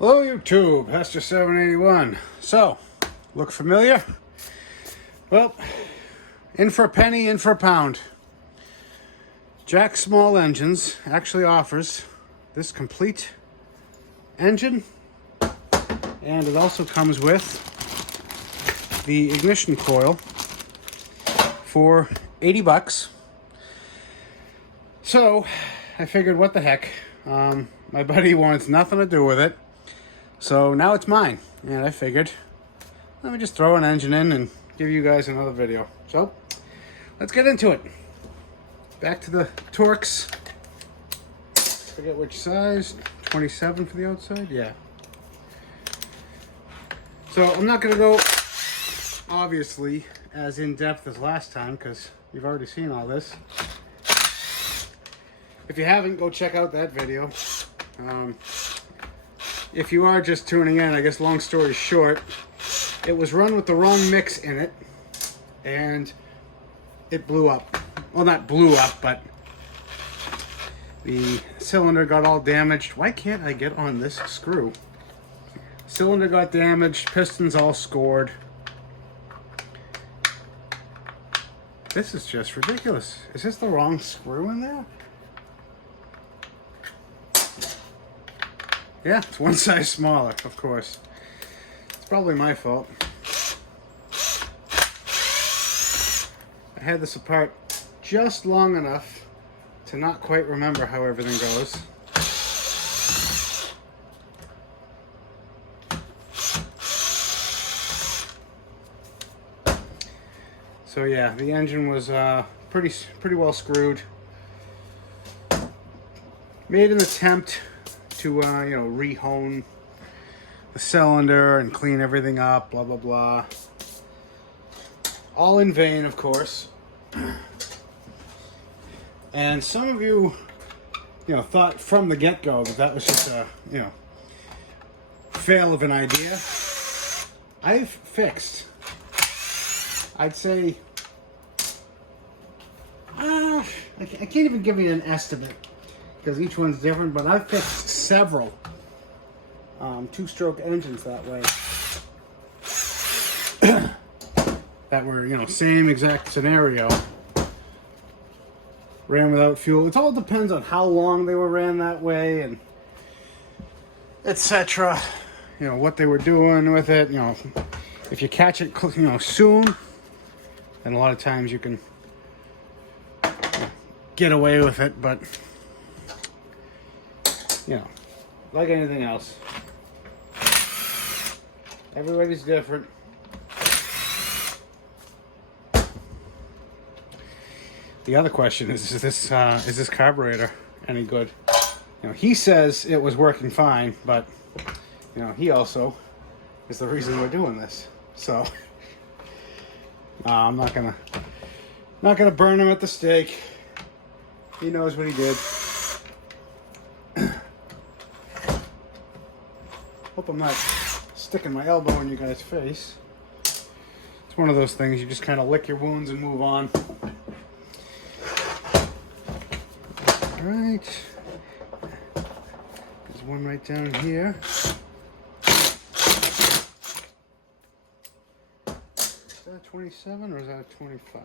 Hello YouTube, Hester781. So, look familiar? Well, in for a penny, in for a pound. Jack Small Engines actually offers this complete engine, and it also comes with the ignition coil for 80 bucks. So, I figured, what the heck, my buddy wants nothing to do with it. So now it's mine, and I figured, let me just throw an engine in and give you guys another video. So, let's get into it. Back to the Torx. Forget which size, 27 for the outside, yeah. So I'm not gonna go, obviously, as in-depth as last time, because you've already seen all this. If you haven't, go check out that video. If you are just tuning in, I guess long story short, it was run with the wrong mix in it, and it blew up. Well, not blew up, but the cylinder got all damaged. Why can't I get on this screw? Cylinder got damaged, pistons all scored. This is just ridiculous. Is this the wrong screw in there? Yeah, it's one size smaller, of course. It's probably my fault. I had this apart just long enough to not quite remember how everything goes. So yeah, the engine was pretty well screwed. Made an attempt to rehone the cylinder and clean everything up, blah blah blah. All in vain, of course. And some of you, thought from the get-go that that was just a, fail of an idea. I've fixed, I'd say, I can't even give you an estimate because each one's different, but I've fixed several two-stroke engines that way. That were, same exact scenario. Ran without fuel. It all depends on how long they were ran that way and etc. What they were doing with it. If you catch it, soon, then a lot of times you can get away with it, but like anything else, everybody's different. The other question is this carburetor any good? He says it was working fine, but he also is the reason we're doing this. So I'm not gonna burn him at the stake. He knows what he did. Hope I'm not sticking my elbow in you guys' face. It's one of those things, you just kind of lick your wounds and move on. Alright. There's one right down here. Is that a 27 or is that a 25?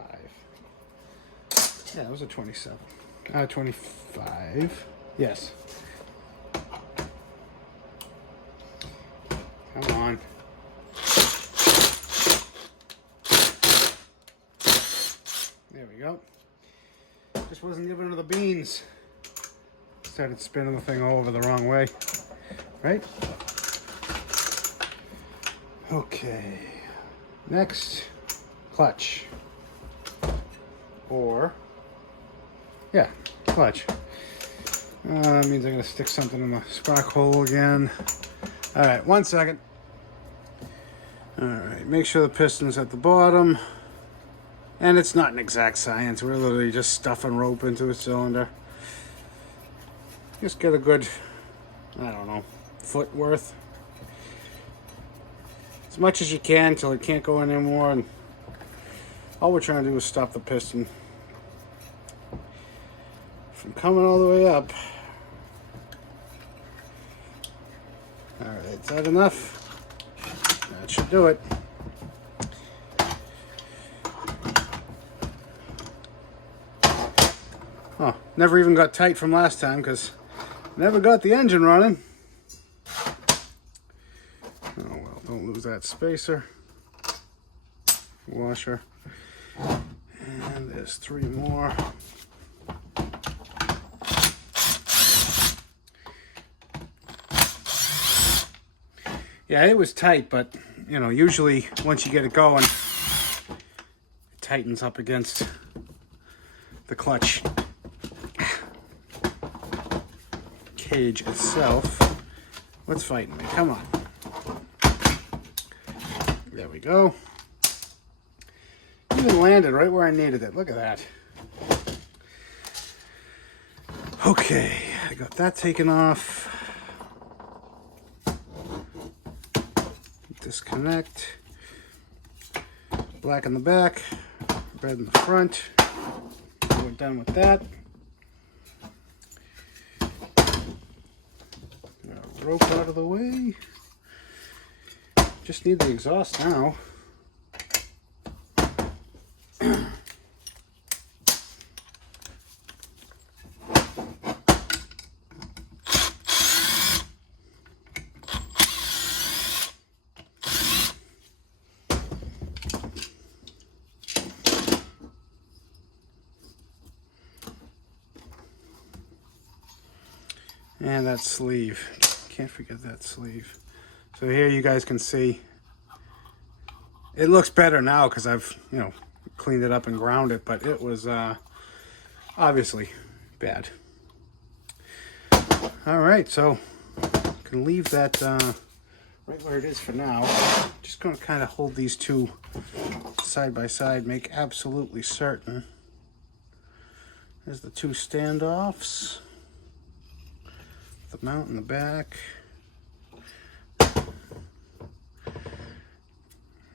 Yeah, it was a 27. 25. Yes. Come on. There we go. Just wasn't giving her the beans. Started spinning the thing all over the wrong way. Right? Okay. Next, clutch. Or, yeah, clutch. That means I'm going to stick something in the spark hole again. Alright, 1 second. Alright, make sure the piston's at the bottom. And it's not an exact science. We're literally just stuffing rope into a cylinder. Just get a good, I don't know, foot worth. As much as you can until it can't go in anymore. And all we're trying to do is stop the piston from coming all the way up. Alright, is that enough? That should do it. Oh, never even got tight from last time because never got the engine running. Oh well, don't lose that spacer. Washer. And there's 3 more. Yeah, it was tight, but you know, usually once you get it going, it tightens up against the clutch cage itself. What's fighting me? Come on. There we go. Even landed right where I needed it. Look at that. Okay, I got that taken off. Disconnect. Black in the back, red in the front. We're done with that. Rope out of the way. Just need the exhaust now. And that sleeve. Can't forget that sleeve. So here you guys can see it looks better now because I've, you know, cleaned it up and ground it, but it was obviously bad. All right, so can leave that right where it is for now. Just going to kind of hold these two side by side, make absolutely certain. There's the 2 standoffs. The mount in the back.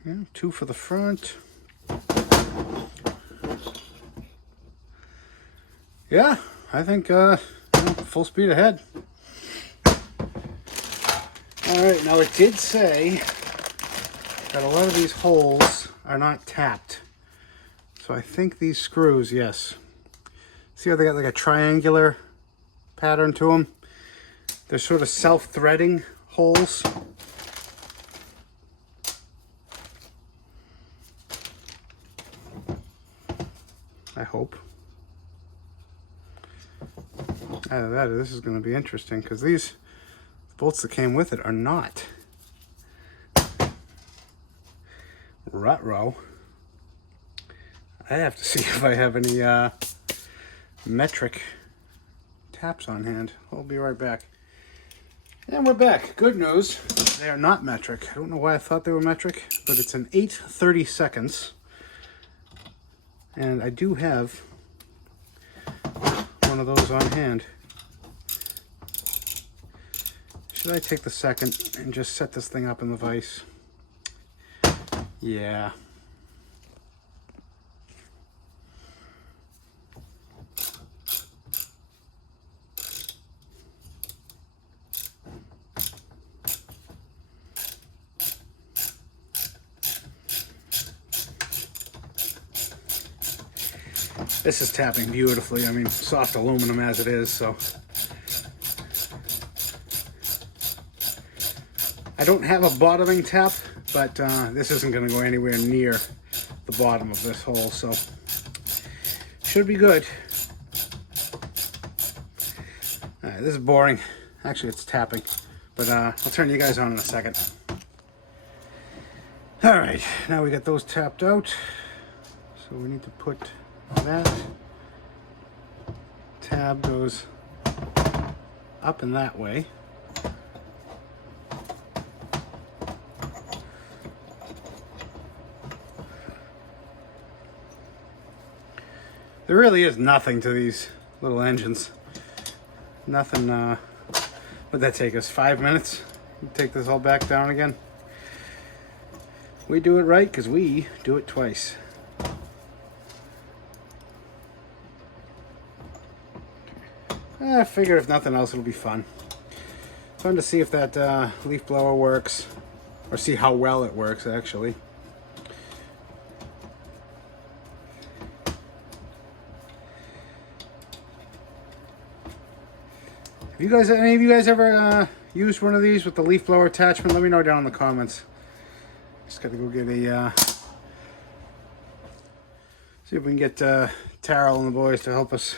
Yeah, 2 for the front. Yeah, I think full speed ahead. Alright, now it did say that a lot of these holes are not tapped. So I think these screws, yes. See how they got like a triangular pattern to them? They're sort of self-threading holes. I hope. Either that or this is going to be interesting because these bolts that came with it are not. Ruh-roh. I have to see if I have any metric taps on hand. I'll be right back. And we're back. Good news. They are not metric. I don't know why I thought they were metric, but it's an 8/32. And I do have one of those on hand. Should I take the second and just set this thing up in the vise? Yeah. This is tapping beautifully. I mean, soft aluminum as it is, so. I don't have a bottoming tap, but this isn't going to go anywhere near the bottom of this hole, so should be good. All right, this is boring. Actually, it's tapping, but I'll turn you guys on in a second. All right, now we got those tapped out, so we need to put that tab goes up and that way. There really is nothing to these little engines. Nothing, what'd that take us, 5 minutes? Take this all back down again. We do it right because we do it twice. I figured if nothing else, it'll be fun. Fun to see if that leaf blower works, or see how well it works actually. Have you guys, any of you guys ever used one of these with the leaf blower attachment? Let me know down in the comments. Just gotta go get a, see if we can get Terrell and the boys to help us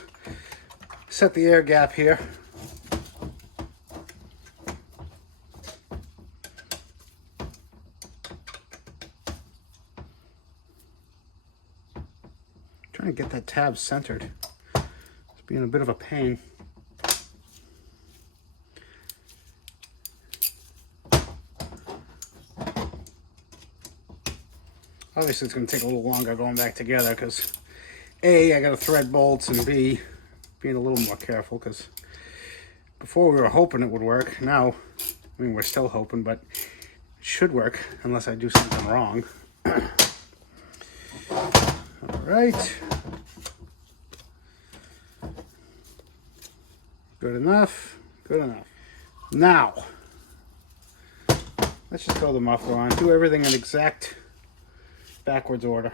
set the air gap here. Trying to get that tab centered. It's being a bit of a pain. Obviously it's going to take a little longer going back together because A, I got to thread bolts, and B, being a little more careful because before we were hoping it would work. Now, I mean, we're still hoping, but it should work unless I do something wrong. All right. Good enough. Good enough. Now, let's just throw the muffler on. Do everything in exact backwards order.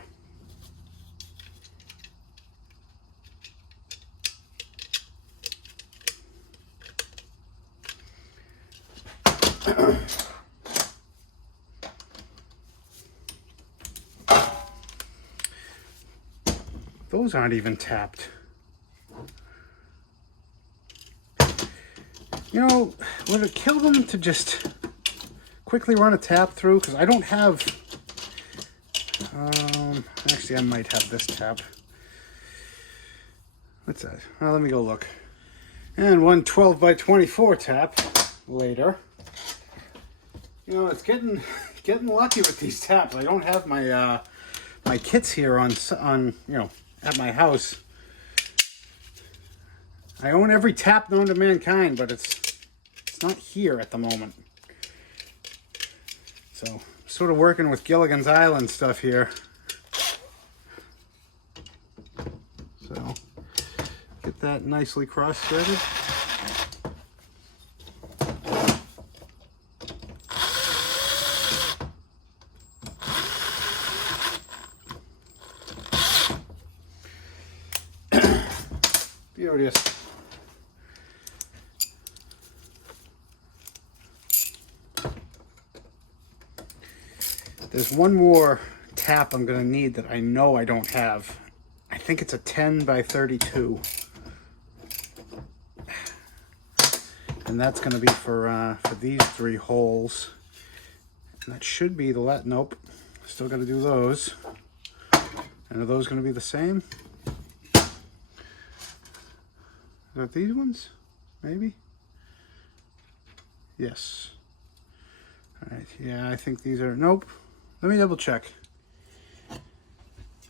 Those aren't even tapped. You know, would it kill them to just quickly run a tap through? Because I don't have... actually, I might have this tap. What's that? Well, let me go look. And one 12 by 24 tap later. You know, it's getting lucky with these taps. I don't have my my kits here on you know, at my house. I own every tap known to mankind, but it's not here at the moment. So, sort of working with Gilligan's Island stuff here. So, get that nicely cross-threaded. Beauteous. There's one more tap I'm going to need that I know I don't have. I think it's a 10 by 32. And that's going to be for these three holes. And that should be the last. Nope. Still got to do those. And are those going to be the same? Are that these ones? Maybe? Yes. Alright, yeah, I think these are... Nope. Let me double check.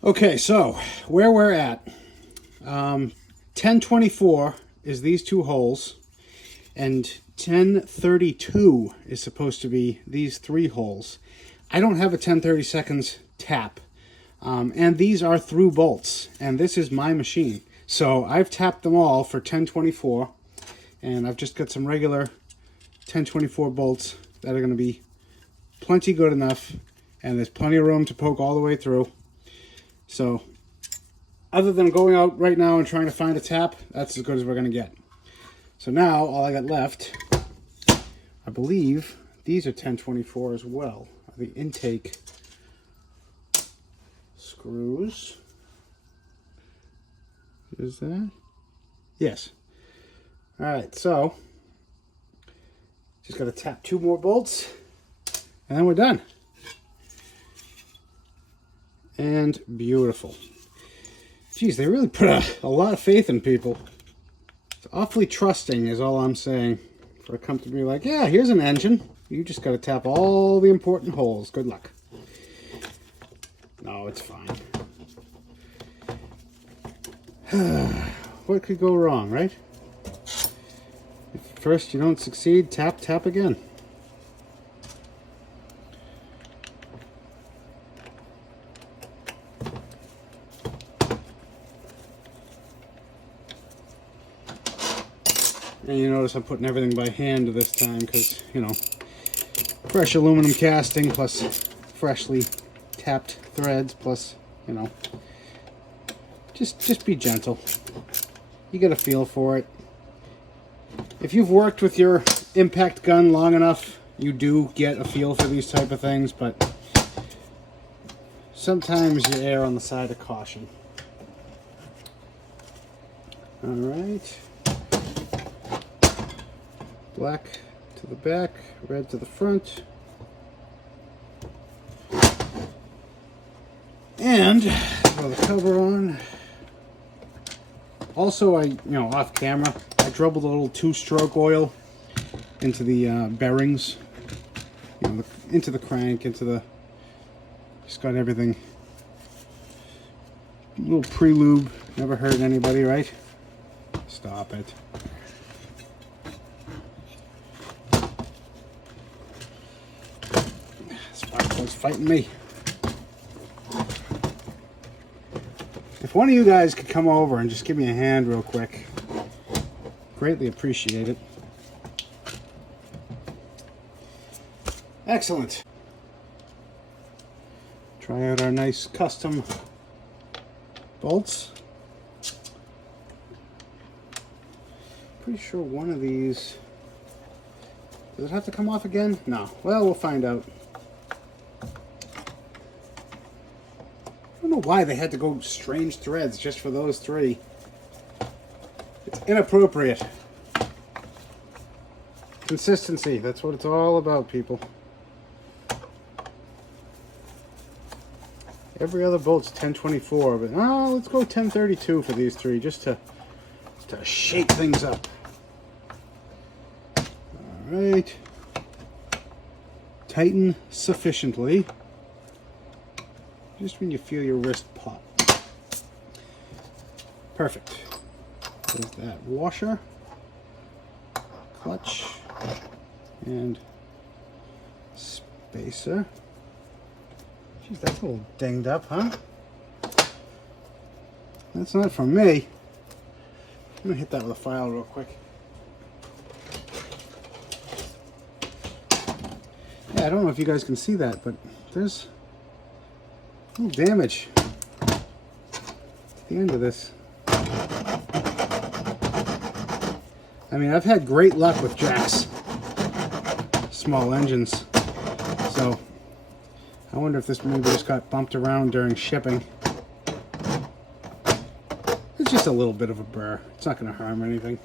Okay, so where we're at. 1024 is these two holes. And 1032 is supposed to be these three holes. I don't have a 10/32 tap. And these are through bolts. And this is my machine. So I've tapped them all for 1024, and I've just got some regular 1024 bolts that are going to be plenty good enough, and there's plenty of room to poke all the way through. So other than going out right now and trying to find a tap, that's as good as we're going to get. So now all I got left, I believe these are 1024 as well, the intake screws. Is that? Yes. All right, so just got to tap two more bolts and then we're done. And beautiful. Geez, they really put a lot of faith in people. It's awfully trusting is all I'm saying. For a company to be like, yeah, here's an engine. You just got to tap all the important holes. Good luck. No, it's fine. What could go wrong, right? If first you don't succeed, tap again. And you notice I'm putting everything by hand this time because, you know, fresh aluminum casting plus freshly tapped threads plus, you know, just be gentle. You get a feel for it. If you've worked with your impact gun long enough, you do get a feel for these type of things, but sometimes you err on the side of caution. All right. Black to the back, red to the front. And throw the cover on. Also, off camera, I dribbled a little 2-stroke oil into the bearings, into the crank, just got everything. A little pre-lube, never hurt anybody, right? Stop it. Sparkle's fighting me. If one of you guys could come over and just give me a hand real quick, greatly appreciate it. Excellent. Try out our nice custom bolts. Pretty sure one of these, does it have to come off again? No. Well, we'll find out. I don't know why they had to go strange threads just for those 3. It's inappropriate. Consistency, that's what it's all about, people. Every other bolt's 1024, but let's go 1032 for these 3 just to shake things up. All right. Tighten sufficiently. Just when you feel your wrist pop. Perfect. There's that washer, clutch, and spacer. Jeez, that's a little dinged up, huh? That's not from me. I'm gonna hit that with a file real quick. Yeah, I don't know if you guys can see that, but there's a little damage at the end of this. I mean, I've had great luck with Jack's small engines, so I wonder if this maybe just got bumped around during shipping. It's just a little bit of a burr. It's not going to harm anything.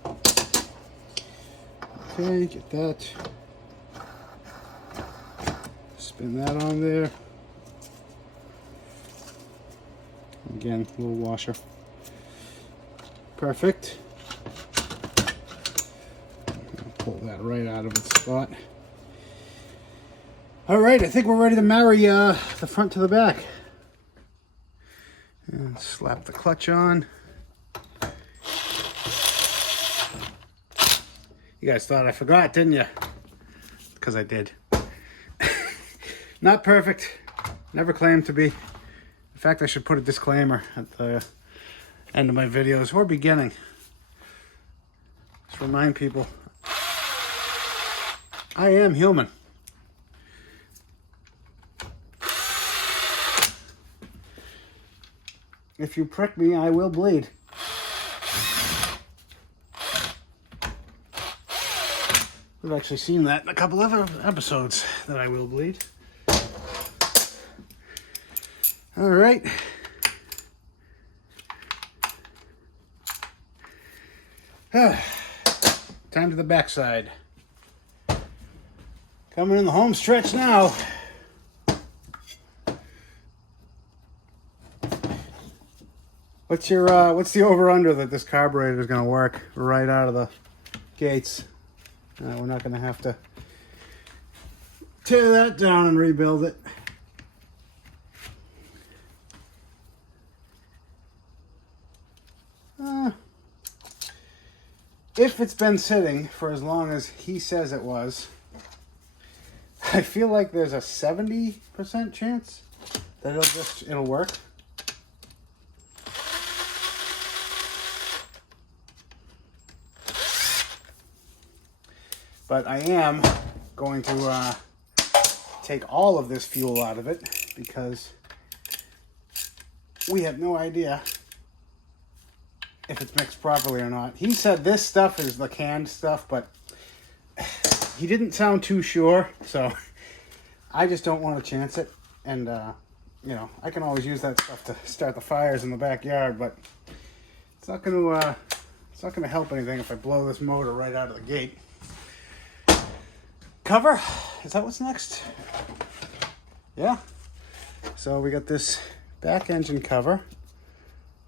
Okay, get that. Spin that on there. Again, a little washer. Perfect. Pull that right out of its spot. All right, I think we're ready to marry the front to the back. And slap the clutch on. You guys thought I forgot, didn't you? Because I did. Not perfect. Never claimed to be. In fact, I should put a disclaimer at the end of my videos or beginning. Just remind people, I am human. If you prick me, I will bleed. We've actually seen that in a couple other episodes, that I will bleed. All right. Time to the backside. Coming in the home stretch now. What's the over-under that this carburetor is going to work right out of the gates? We're not going to have to tear that down and rebuild it. If it's been sitting for as long as he says it was, I feel like there's a 70% chance that it'll work. But I am going to take all of this fuel out of it because we have no idea if it's mixed properly or not. He said this stuff is the canned stuff, but he didn't sound too sure, so I just don't want to chance it. And you know, I can always use that stuff to start the fires in the backyard, but it's not going to help anything if I blow this motor right out of the gate. Cover, is that what's next? Yeah. So we got this back engine cover,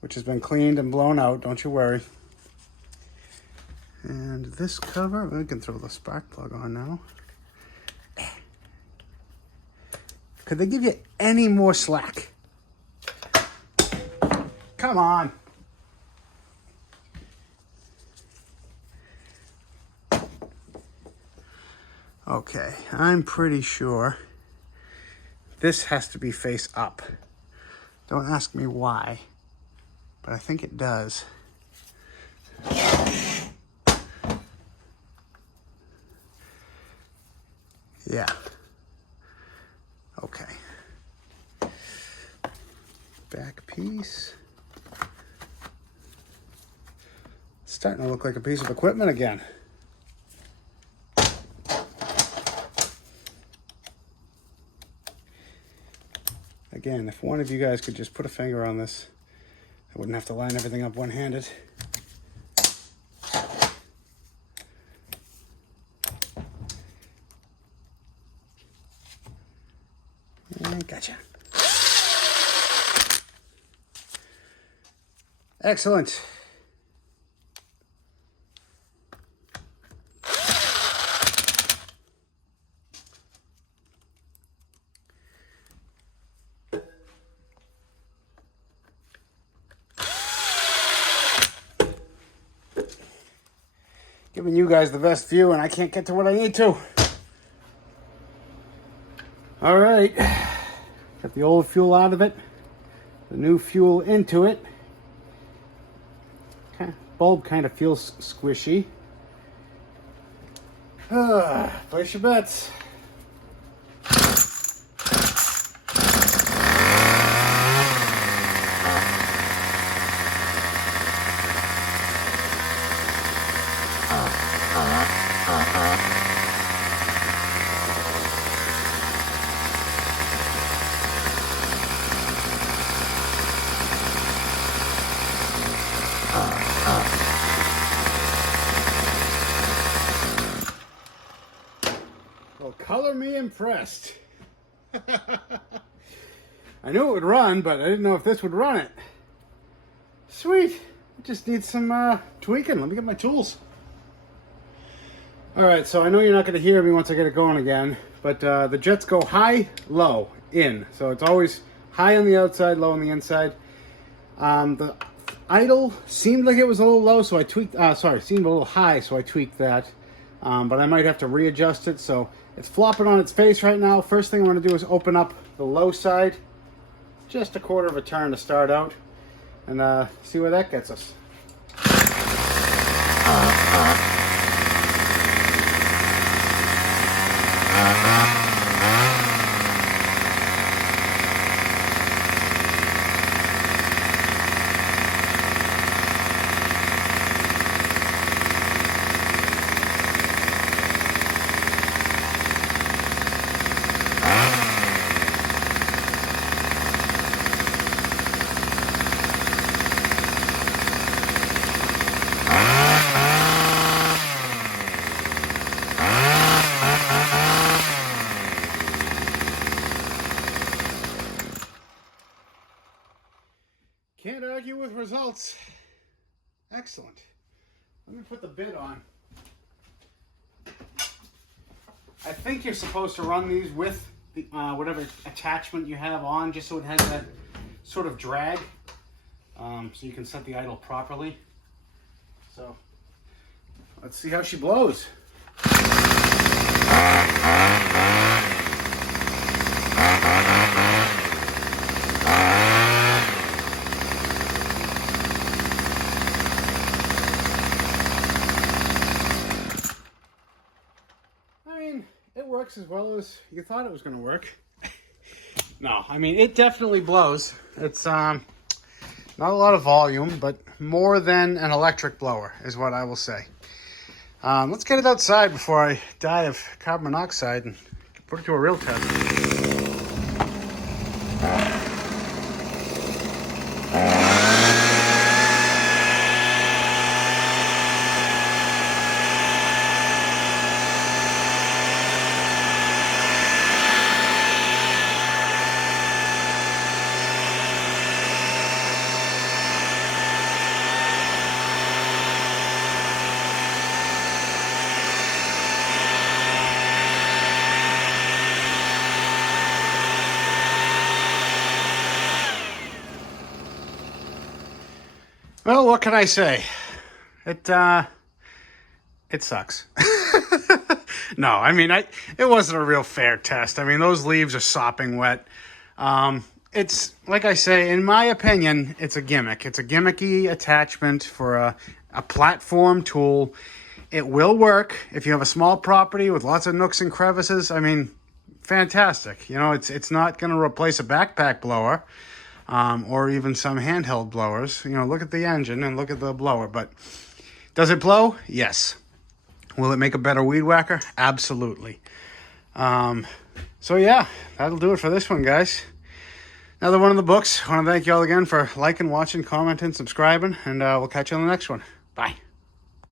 which has been cleaned and blown out, don't you worry. And this cover, we can throw the spark plug on now. Could they give you any more slack? Come on. Okay, I'm pretty sure this has to be face up. Don't ask me why, but I think it does. Yeah. Okay. Back piece. It's starting to look like a piece of equipment again. Again, if one of you guys could just put a finger on this, I wouldn't have to line everything up one-handed. Gotcha. Excellent. Giving you guys the best view, and I can't get to what I need to. All right. Got the old fuel out of it, the new fuel into it. Bulb kind of feels squishy. Place your bets. Well, color me impressed. I knew it would run, but I didn't know if this would run it. Sweet. It just needs some tweaking. Let me get my tools. All right, so I know you're not going to hear me once I get it going again, but the jets go high, low, in. So it's always high on the outside, low on the inside. The idle seemed like it was a little low, so I tweaked, seemed a little high, so I tweaked that. But I might have to readjust it. So it's flopping on its face right now. First thing I'm going to do is open up the low side, just a quarter of a turn to start out, and see where that gets us. Can't argue with results. Excellent. Let me put the bid on. I think you're supposed to run these with the, whatever attachment you have on, just so it has that sort of drag, so you can set the idle properly. So let's see how she blows. works as well as you thought it was going to work. No, I mean, it definitely blows. It's not a lot of volume, but more than an electric blower is what I will say. Let's get it outside before I die of carbon monoxide and put it to a real test. Well, what can I say? It sucks. No, I mean, it wasn't a real fair test. I mean, those leaves are sopping wet. It's, like I say, in my opinion, it's a gimmick. It's a gimmicky attachment for a platform tool. It will work if you have a small property with lots of nooks and crevices. I mean, fantastic. You know, it's not going to replace a backpack blower. Or even some handheld blowers. You know, look at the engine and look at the blower. But does it blow? Yes. Will it make a better weed whacker? Absolutely. So yeah, that'll do it for this one, guys. Another one in the books. I want to thank you all again for liking, watching, commenting, subscribing, and we'll catch you on the next one. Bye.